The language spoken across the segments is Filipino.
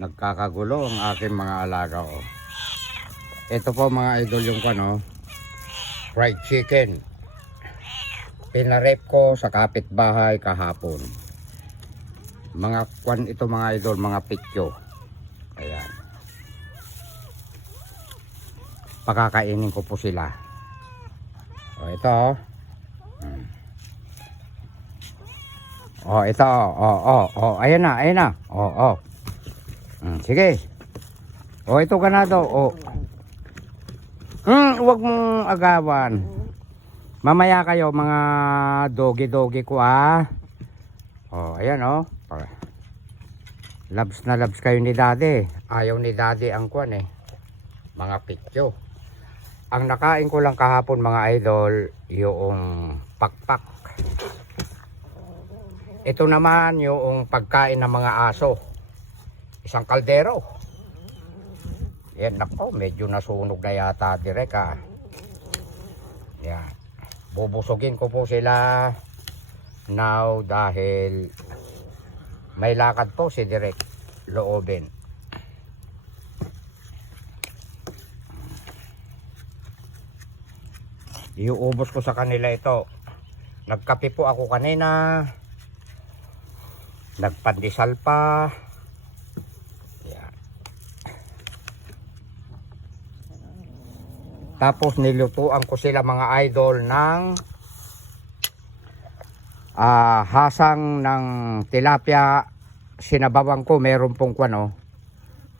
Nagkakagulo ang aking mga alaga. Oh. Ito po mga idol yung fried chicken. Pinarep ko sa kapitbahay kahapon. Mga ito mga idol, mga pityo. Ayan. Pakakainin ko po sila. O ito oh. Oh, ito oh. Ayan na. Oh. Sige. Oh, ito ganado. Oh. Huwag mong agawan. Mamaya kayo mga dogi ko Oh, ayan oh. Labs na labs kayo ni daddy. Ayaw ni daddy ang kwan mga pityo. Ang nakain ko lang kahapon mga idol, yung pakpak. Ito naman yung pagkain ng mga aso. Isang kaldero. Yan nako, medyo nasunog na yata direk Yan. Bubusugin ko po sila now dahil may lakad po si direk loobin. Iuubos ko sa kanila ito. Nagkape po ako kanina. Nagpandesal pa. Yan. Tapos nilutuan ko sila mga idol ng hasang ng tilapia. Sinabawang ko meron pong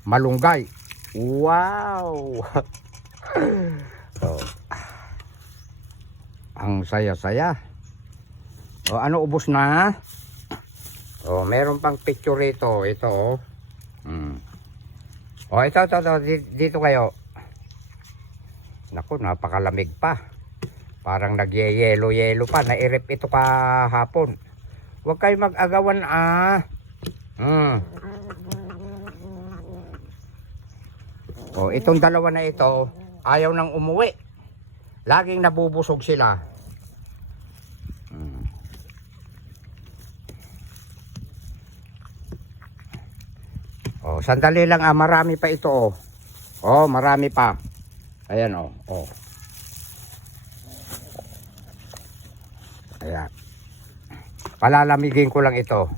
malunggay. Wow. Ang saya-saya. O ano, ubos na? O meron pang picture rito. Ito O ito. Dito kayo. Naku, napakalamig pa. Parang nagyeyelo pa. Nairip ito kahapon. Huwag kayo mag-agawan O itong dalawa na ito ayaw nang umuwi. Laging nabubusog sila. Oh, sandali lang marami pa ito Oh, marami pa. Ayan oh. Ayan. Palalamigin ko lang ito.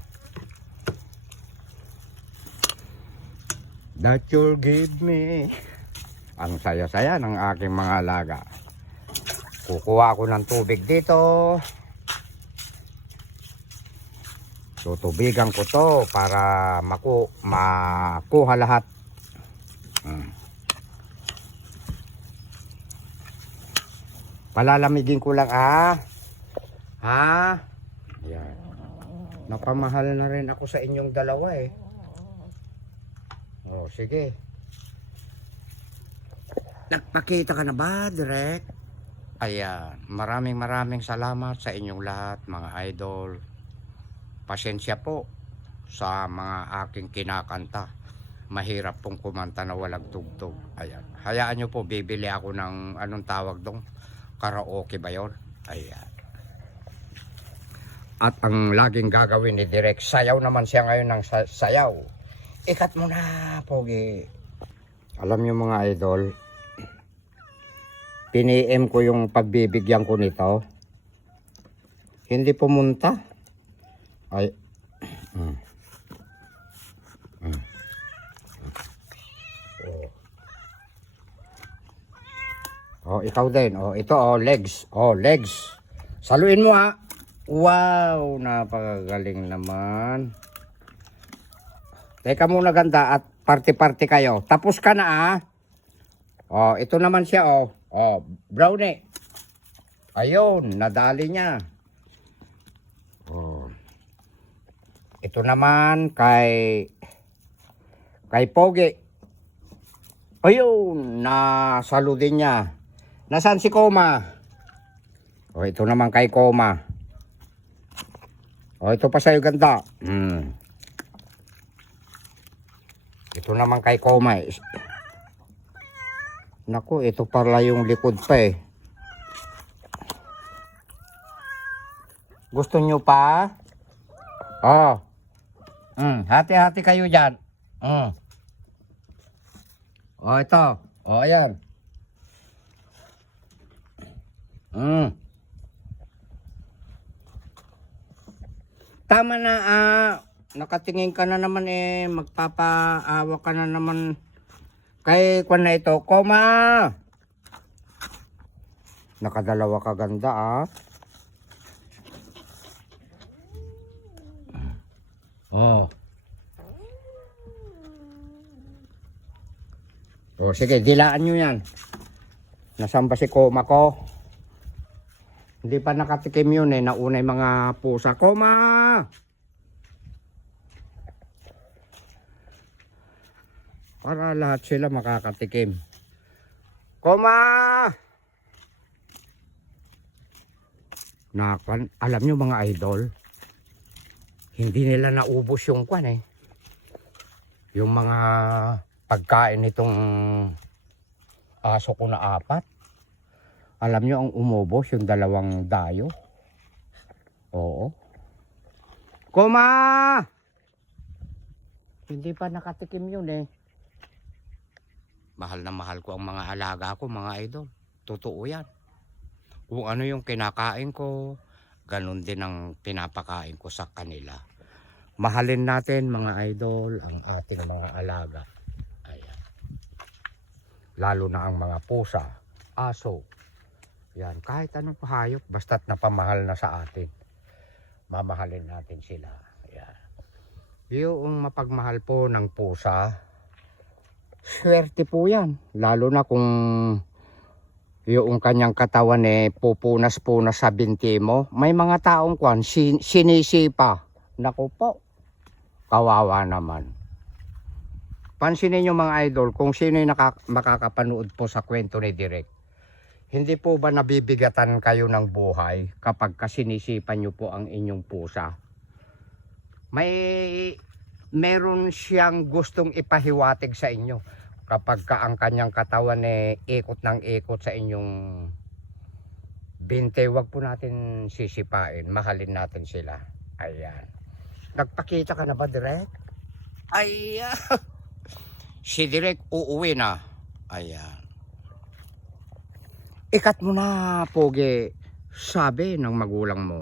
That you'll give me. Ang saya-saya ng aking mga alaga. Kukuha ako ng tubig dito. Tutubigan ko to para makuha lahat. Palalamigin ko lang Yan. Napamahal na rin ako sa inyong dalawa Oh, sige. Nagpakita ka na ba, direk? Ayan. Maraming salamat sa inyong lahat, mga idol. Pasensya po sa mga aking kinakanta. Mahirap pong kumanta na walang tugtog. Ayan. Hayaan nyo po, bibili ako ng anong tawag dong? Karaoke ba yun? Ayan. At ang laging gagawin ni Direk, sayaw naman siya ngayon ng sayaw. Ikat mo na, pogi. Alam nyo mga idol, piniem ko yung pagbibigyan ko nito. Hindi pumunta. Ay. Oh, ikaw din. Oh, ito legs. Oh, legs. Saluin mo Wow, napakagaling naman. Teka muna ganda at party kayo. Tapos ka na Oh, ito naman siya Oh, brownie. Ayun, nadali niya. Oh. Ito naman kay Pogi. Ayun, nasalo din niya. Nasaan si Koma? Oh, ito naman kay Koma. Oh, ito pa sa'yo ganda. Ito naman kay Koma. Naku, ito pala yung likod pa Gusto nyo pa? Oh. Hati-hati kayo dyan. O, ito. O, ayan. Tama na, nakatingin ka na naman magpapaawa ka na naman kay kwan na ito. Koma! Nakadalawa ka ganda, Oh. O, sige, dilaan nyo yan. Nasaan ba si Koma ko? Hindi pa nakatikim yun nauna yung mga pusa. Koma! Para lahat sila makakatikim. Koma! Alam nyo mga idol, hindi nila naubos yung kwan yung mga pagkain nitong aso ko na 4. Alam nyo ang umubos yung 2 dayo. Oo. Koma! Hindi pa nakatikim yun Mahal na mahal ko ang mga alaga ko, mga idol. Totoo yan. Kung ano yung kinakain ko, ganun din ang pinapakain ko sa kanila. Mahalin natin mga idol ang ating mga alaga. Ayan. Lalo na ang mga pusa, aso. Yan, kahit anong hayop, basta't napamahal na sa atin. Mamahalin natin sila. Ayan. Yung mapagmahal po ng pusa, swerte po yan. Lalo na kung yung kanyang katawan pupunas-punas sa binti mo. May mga taong kwan, sinisipa. Naku po, kawawa naman. Pansinin nyo mga idol, kung sino yung makakapanood po sa kwento ni Direk. Hindi po ba nabibigatan kayo ng buhay kapag sinisipan nyo po ang inyong pusa? Meron siyang gustong ipahiwatig sa inyo. Kapag ang kanyang katawan ikot ng ikot sa inyong binte, wag po natin sisipain. Mahalin natin sila. Ayan. Nagpakita ka na ba, Direk? Ayan. Si Direk uuwi na. Ayan. Ikat mo na, Pogi. Sabi ng magulang mo.